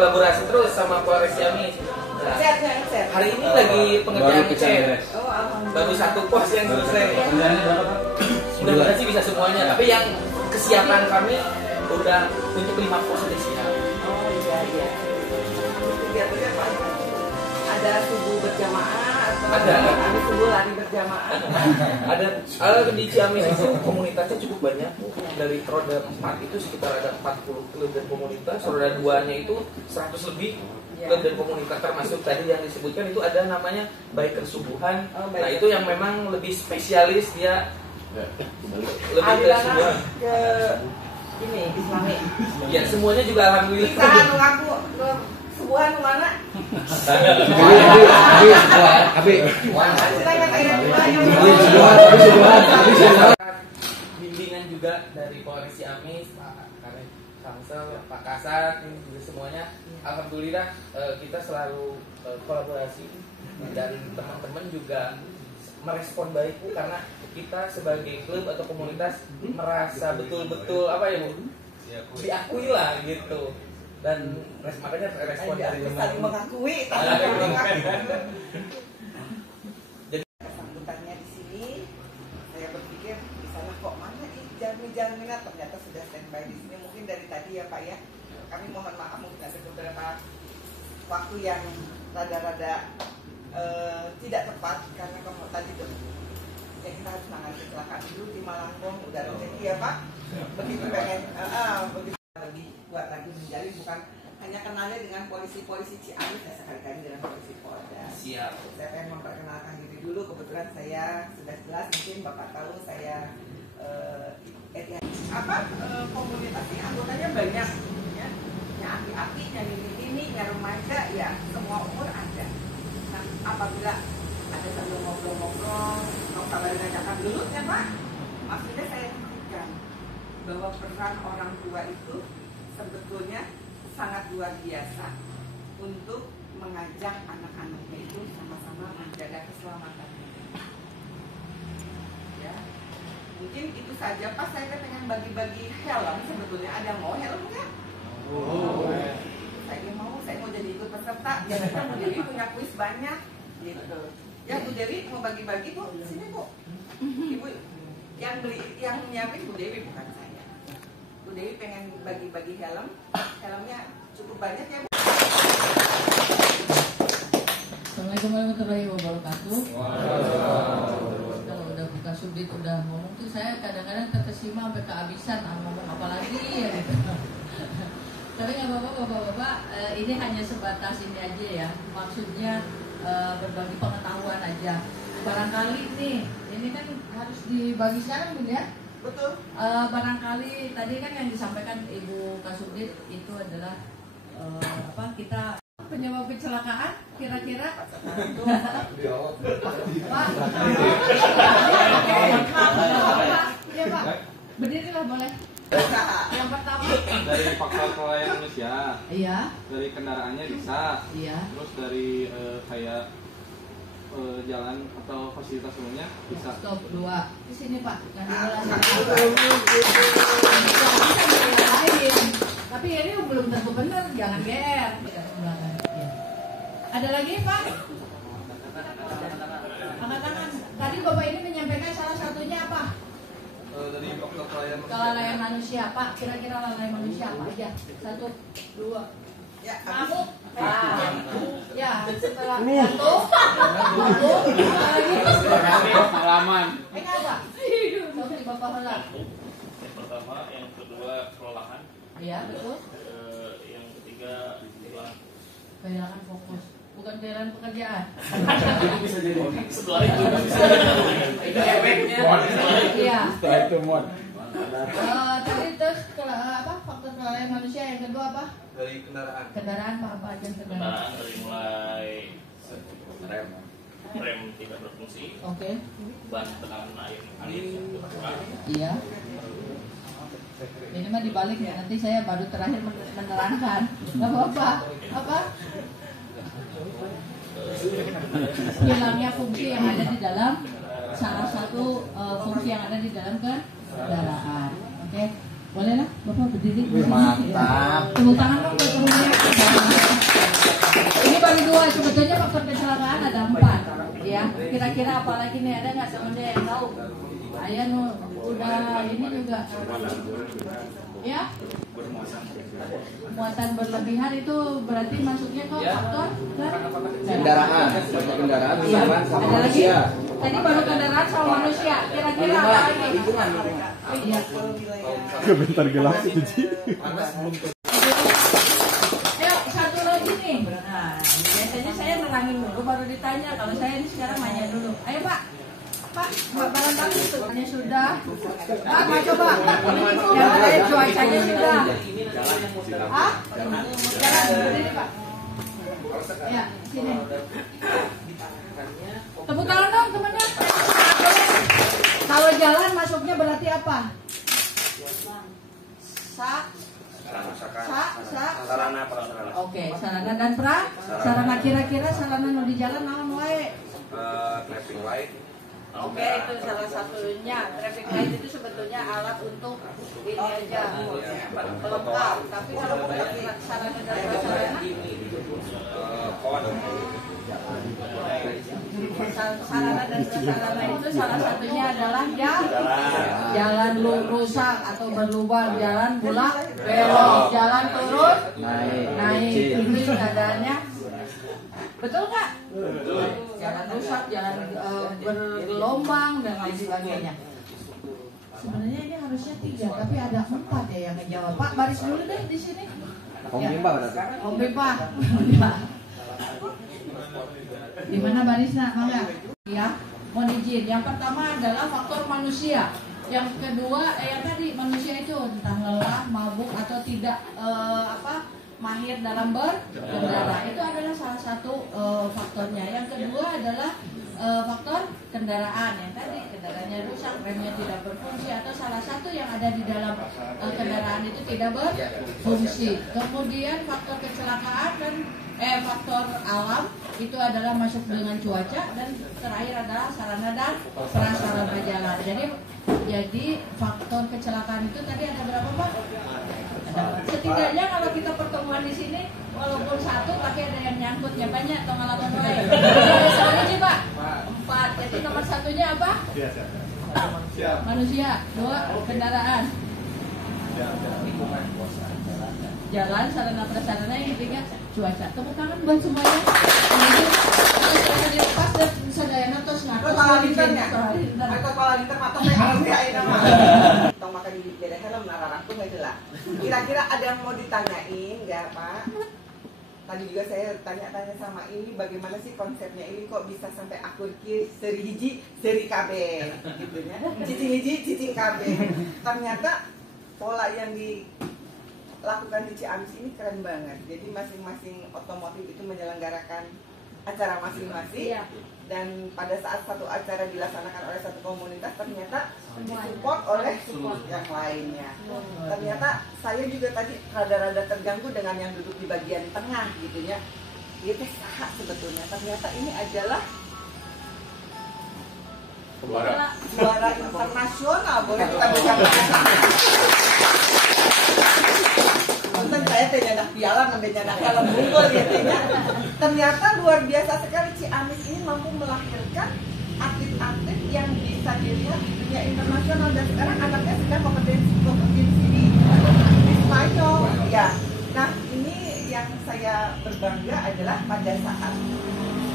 kolaborasi terus sama Polres Ciamis. Nah, hari ini lagi pengerjaan ngecat. Baru satu pos yang selesai. Mudah-mudahan sih bisa semuanya. Tapi yang kesiapan kami udah untuk 5 pos sudah siap. Oh iya. Kegiatannya apa? Ada subuh berjamaah atau ada subuh lari berjamaah? Ada di Ciamis itu komunitasnya cukup banyak. Dari roda 4 itu sekitar ada 40 klub dan komunitas. Roda 2-nya itu 100 lebih klub dan komunitas, termasuk tadi yang disebutkan itu ada namanya biker subuhan. Nah itu yang memang lebih spesialis, dia lebih ke subuhan. Ke ini Islami. Ya semuanya juga alhamdulillah. Kita ngaku ke subuhan mana? Bimbingan juga dari Polres Ciamis, Pak Karet Samsel, Pak Kasat, ini juga semuanya. Alhamdulillah kita selalu kolaborasi dan teman-teman juga merespon baik Bu, karena kita sebagai klub atau komunitas merasa betul-betul apa ya Bu, diakui lah gitu. Dan makanya respon dari saling mengakui, jadi sambutannya di sini saya berpikir di sana kok mana jaminan ternyata sudah standby di sini. Mungkin dari tadi ya Pak ya, kami mohon maaf mungkin ada beberapa waktu yang rada-rada tidak tepat karena kamu tadi tuh ya kita harus menangani kecelakaan dulu di Malangbong udah rezeki ya Pak, begitu pengen begitu lebih buat lagi menjalin, bukan hanya kenalnya dengan polisi-polisi Ciamis ya, sekali-kali dengan polisi Polda. Siap. Saya pengen memperkenalkan diri dulu, kebetulan saya sudah jelas mungkin Bapak tahu saya komunitasnya anggotanya banyak ya, yang aki-aki, yang ini, yang remaja ya, semua umur ada. Nah apabila ada sambil ngobrol-ngobrol, nggak sabar ngajakan dulu ya Pak, maksudnya saya berikan bahwa peran orang tua itu sebetulnya sangat luar biasa untuk mengajak anak-anaknya itu sama-sama menjaga keselamatan. Ya, mungkin itu saja Pak. Saya pengen bagi-bagi helm, sebetulnya ada mau helm nggak? Saya mau jadi ikut peserta. Biasanya Bu Dewi punya kuis banyak, gitu. Ya Bu Dewi mau bagi-bagi Bu, sini Bu. Ibu yang nyiapin Bu Dewi bukan saya. Bu Dewi pengen bagi-bagi helmnya cukup banyak ya Bu. Assalamualaikum warahmatullahi wabarakatuh. Kalau udah buka subdit udah ngomong tuh saya kadang-kadang terkesima sampai kehabisan ngomong apa lagi ya gitu. Tapi nggak apa-apa bapak-bapak, ini hanya sebatas ini aja ya. Maksudnya berbagi pengetahuan aja. Barangkali nih, ini kan harus dibagi sekarang Bu ya. Betul. Barangkali tadi kan yang disampaikan Ibu Kasubdit itu adalah kita penyebab kecelakaan kira-kira Pak, berdirilah boleh. Yang pertama dari faktor kelalaian manusia, iya, dari kendaraannya bisa, iya, terus dari kayak jalan atau fasilitas umumnya bisa. Stop, 2 di sini Pak, tapi ini belum tentu benar, jangan GR. Ada lagi Pak? Angkat tangan. Tadi Bapak ini menyampaikan salah satunya apa? Dari faktor kelalaian manusia Pak, kira-kira lalai manusia apa aja? 1, 2 ya, kamu ya setelah 1, 2 lagi pengalaman. apa? Seperti Bapak Hola. Yang pertama, yang kedua kelelahan. Iya betul. Yang ketiga Kehilangan fokus, bukan kehilangan pekerjaan. Bisa jadi. Setelah itu Itu efeknya. Iya. Setelah itu mod. Tadi terus faktor kelalaian manusia, yang kedua apa? Dari kendaraan. Kendaraan apa aja kendaraan? kendaraan dari mulai rem tidak berfungsi, Oke. ban tekanan air yang berkurang. Iya. Ini mah dibalik ya, nanti saya baru terakhir menerangkan. Gak apa-apa. Apa? Hilangnya fungsi yang ada di dalam salah satu fungsi yang ada di dalam kendaraan. Oke, boleh lah Bapak berdiri. Mantap. Tepuk tangan dong buat temennya. sebetulnya faktor kecelakaan ada 4 ya. Kira-kira apa lagi nih, ada nggak temennya yang tahu? Ayah udah ini juga ya. Muatan berlebihan itu berarti masuknya kok faktor kendaraan iya. sama Ada lagi? manusia. Tadi baru kendaraan sama manusia. Kira-kira apa lagi? Lingkungan. Iya. Bentar gelap sih Cici. Ayo satu lagi nih. Nah, biasanya saya nerangin dulu baru ditanya. Kalau saya ini sekarang nanya dulu. Ayo Pak. Pak, barangkali itu sudah. Pak, mau coba. Yang lain cuacanya sudah. Ah? Jalan berdiri Pak. Ya, sini. Tepuk tangan dong temennya. Kalau jalan masuknya berarti apa? Sarana prasarana. Oke, sarana dan sarana kira-kira sarana nu di jalan naon wae? Traffic light. Oke, itu salah satunya. Traffic light itu sebetulnya alat untuk ini aja, pelengkap. Tapi kalau bukan sarana dan prasarana, sarana dan prasarana itu salah satunya adalah jalan rusak atau berlubang, jalan bulak belok, jalan turun naik. Itu keadaannya. Betul nggak? Jalan rusak, jalan bergelombang dan lain sebagainya. Sebenarnya ini harusnya 3, tapi ada 4 ya yang ngejawab. Pak, baris dulu deh di sini. Om Bimba berarti. Om Bimba. Di mana barisnya, Mangga? Ya, mohon izin. Yang pertama adalah faktor manusia. Yang kedua, yang tadi manusia itu entah lelah, mabuk atau tidak mahir dalam berkendara. Itu adalah salah satu faktornya. Yang kedua adalah faktor kendaraan. Yang tadi kendaraannya rusak, remnya tidak berfungsi, atau salah satu yang ada di dalam kendaraan itu tidak berfungsi. Kemudian faktor kecelakaan dan faktor alam itu adalah masuk dengan cuaca, dan terakhir adalah sarana dan prasarana jalan. Jadi faktor kecelakaan itu tadi ada berapa Pak? Setidaknya kalau kita pertemuan di sini walaupun 1 tapi ada yang nyangkutnya banyak atau ngalaman lain. Soalnya sih Pak 4. Jadi nomor 1-nya apa? Manusia. 2 kendaraan. Jalan sarana prasarana, yang ketiga cuaca. Tepuk tangan buat semuanya. Ini dilepas dan sadayana tos ngatos. Kepala linternya. Kepala linter atau kayak alami aja mah. Tong makan di bedakan lah menarang tuh nggak jelas. Kira-kira ada yang mau ditanyain nggak Pak? Tadi juga saya tanya-tanya sama ini bagaimana sih konsepnya ini kok bisa sampai akur ki seri hiji seri KB gitu ya. Cicing hiji cicing KB. Ternyata pola yang dilakukan di Ciamis ini keren banget. Jadi masing-masing otomotif itu menyelenggarakan acara masing-masing, dan pada saat satu acara dilaksanakan oleh satu komunitas ternyata disupport oleh support yang lainnya. Ternyata saya juga tadi rada-rada terganggu dengan yang duduk di bagian tengah gitu ya. Itu sah sebetulnya. Ternyata ini adalah juara internasional, boleh kita berikan. Konten saya tidak piala, ngambilnya dalam bungkul gitu ya. Ternyata luar biasa sekali Ciamis ini mampu melahirkan atlet-atlet yang bisa dilihat di dunia internasional, dan sekarang anaknya sedang kompetisi di Spanyol ya. Nah ini yang saya berbangga adalah pada saat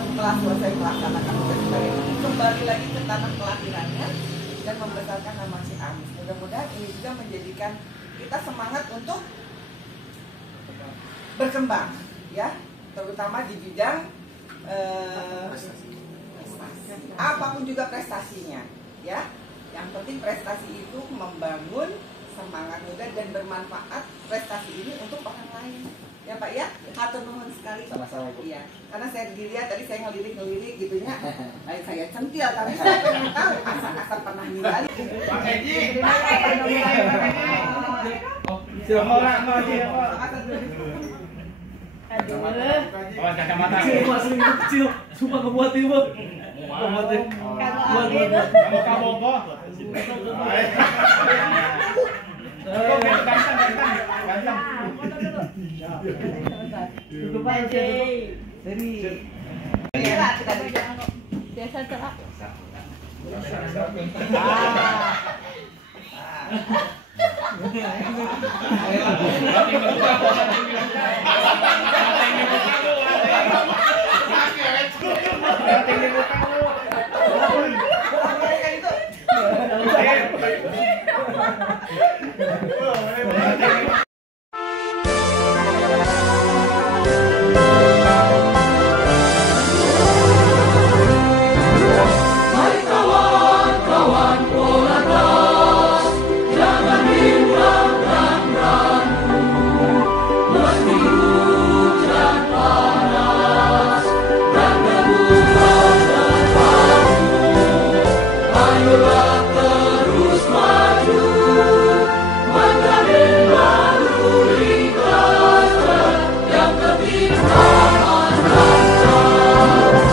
setelah selesai melaksanakan tugas sebagai kembali lagi ke tanah kelahirannya dan membesarkan nama Ciamis. Mudah-mudahan ini juga menjadikan kita semangat untuk berkembang ya, terutama di bidang apapun juga prestasinya ya. Yang penting prestasi itu membangun semangat muda dan bermanfaat prestasi ini untuk orang lain ya Pak ya. Hatur nuhun sekali. Sama-sama Bu. Iya, karena saya dilihat tadi saya ngelirik gitu ya. Saya centil tapi saya pengen tahu asal pernah ningali. Pak Haji. Siapa orang Aduh. Oh, kacamata. Masih kecil, sumpah kebuat ibu. Kalau Abi Kamu kabogoh. Ganteng. Tutup aja. Jadi Yang lebih aman dan